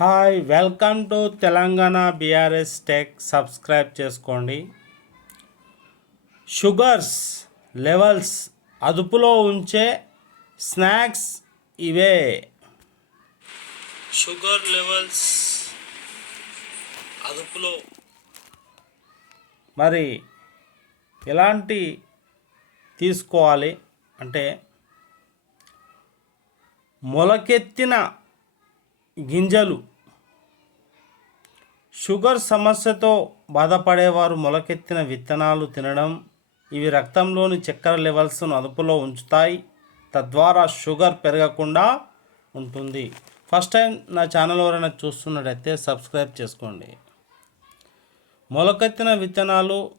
Hi welcome to Telangana BRS tech. Subscribe చేసుకోండి. Sugars levels అదుపులో ఉంచే స్నాక్స్ ఇవే. షుగర్ లెవెల్స్ అదుపులో. మరి ఎలాంటి తీసుకోవాలి? అంటే మొలకెత్తిన గింజలు. షుగర్ సమస్యతో బాధపడేవారు మొలకెత్తిన విత్తనాలు తినడం ఇవి రక్తంలోని చక్కెర లెవెల్స్ను అదుపులో ఉంచుతాయి తద్వారా షుగర్ పెరగకుండా ఉంటుంది. ఫస్ట్ టైం నా ఛానల్ ఎవరైనా చూస్తున్నట్టయితే సబ్స్క్రైబ్ చేసుకోండి. మొలకెత్తిన విత్తనాలు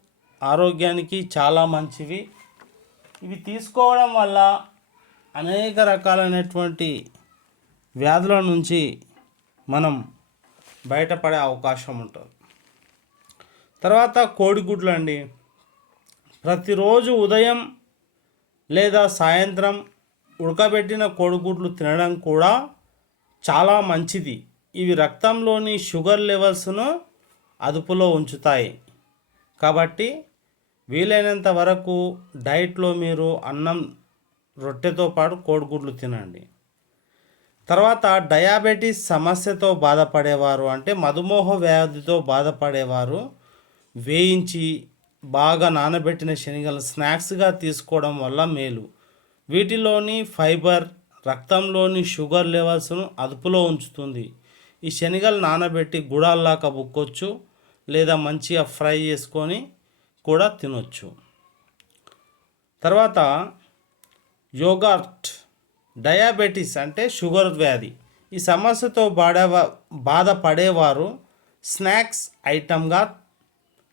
ఆరోగ్యానికి చాలా మంచివి. ఇవి తీసుకోవడం వల్ల అనేక రకాలైనటువంటి వ్యాధుల నుంచి మనం బయటపడే అవకాశం ఉంటుంది. తర్వాత కోడిగుడ్లు అండి ప్రతిరోజు ఉదయం లేదా సాయంత్రం ఉడకబెట్టిన కోడిగుడ్లు తినడం కూడా చాలా మంచిది. ఇవి రక్తంలోని షుగర్ లెవెల్స్ను అదుపులో ఉంచుతాయి. కాబట్టి వీలైనంత వరకు డైట్లో మీరు అన్నం రొట్టెతో పాటు కోడిగుడ్లు తినండి. తర్వాత డయాబెటీస్ సమస్యతో బాధపడేవారు అంటే మధుమేహ వ్యాధితో బాధపడేవారు వేయించి బాగా నానబెట్టిన శనగలు స్నాక్స్గా తీసుకోవడం వల్ల మేలు. వీటిలోని ఫైబర్ రక్తంలోని షుగర్ లెవెల్స్ను అదుపులో ఉంచుతుంది. ఈ శనగలు నానబెట్టి గుడాల్లాగా బుక్కొచ్చు లేదా మంచిగా ఫ్రై చేసుకొని కూడా తినొచ్చు. తర్వాత యోగార్ట్ డయాబెటీస్ అంటే షుగర్ వ్యాధి. ఈ సమస్యతో బాడవ బాధపడేవారు స్నాక్స్ ఐటమ్గా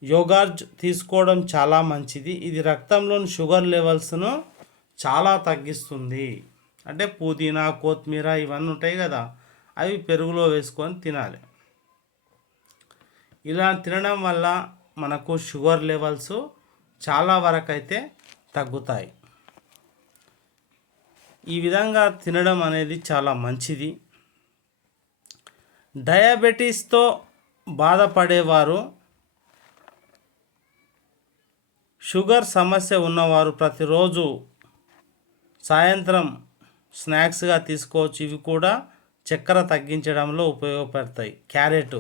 యోగార్జ్ తీసుకోవడం చాలా మంచిది. ఇది రక్తంలోని షుగర్ లెవెల్స్ను చాలా తగ్గిస్తుంది. అంటే పుదీనా కొత్తిమీర ఇవన్నీ ఉంటాయి కదా అవి పెరుగులో వేసుకొని తినాలి. ఇలా తినడం వల్ల మనకు షుగర్ లెవెల్స్ చాలా వరకు అయితే తగ్గుతాయి. ఈ విధంగా తినడం అనేది చాలా మంచిది. డయాబెటీస్తో బాధపడేవారు షుగర్ సమస్య ఉన్నవారు ప్రతిరోజు సాయంత్రం స్నాక్స్గా తీసుకోవచ్చు. ఇవి కూడా చక్కెర తగ్గించడంలో ఉపయోగపడతాయి. క్యారెట్.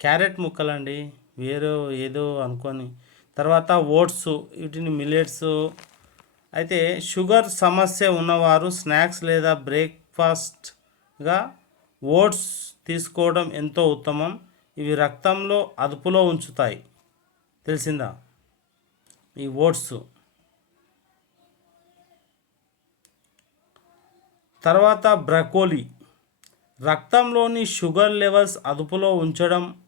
క్యారెట్ ముక్కలండి. వేరే ఏదో అనుకొని. తర్వాత ఓట్స్ వీటిని మిల్లెట్స్ అయితే షుగర్ సమస్య ఉన్నవారు స్నాక్స్ లేదా బ్రేక్ఫాస్ట్గా ఓట్స్ తీసుకోవడం ఎంతో ఉత్తమం. ఇవి రక్తంలో అదుపులో ఉంచుతాయి. తెలిసిందా? ఈ ఓట్స్. తర్వాత బ్రకోలీ. రక్తంలోని షుగర్ లెవెల్స్ అదుపులో ఉంచడం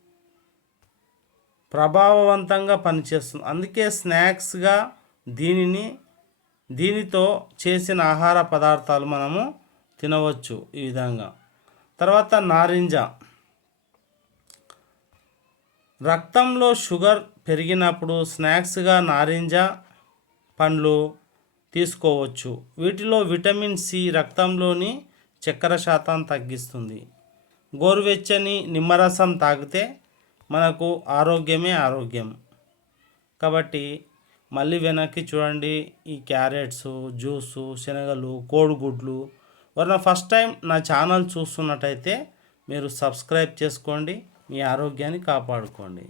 ప్రభావవంతంగా పనిచేస్తుంది. అందుకే స్నాక్స్గా దీనిని దీనితో చేసిన ఆహార పదార్థాలు మనము తినవచ్చు ఈ విధంగా. తర్వాత నారింజ. రక్తంలో షుగర్ పెరిగినప్పుడు స్నాక్స్గా నారింజ పండ్లు తీసుకోవచ్చు. వీటిలో విటమిన్ సి రక్తంలోని చక్కెర శాతం తగ్గిస్తుంది. గోరువెచ్చని నిమ్మరసం తాగితే మనకు ఆరోగ్యమే ఆరోగ్యం. కాబట్టి మళ్ళీ వెనక్కి చూడండి ఈ క్యారెట్స్ జ్యూసు శనగలు కోడిగుడ్లు. ఎవరైనా ఫస్ట్ టైం నా ఛానల్ చూస్తున్నట్టయితే మీరు సబ్స్క్రైబ్ చేసుకోండి మీ ఆరోగ్యాన్ని కాపాడుకోండి.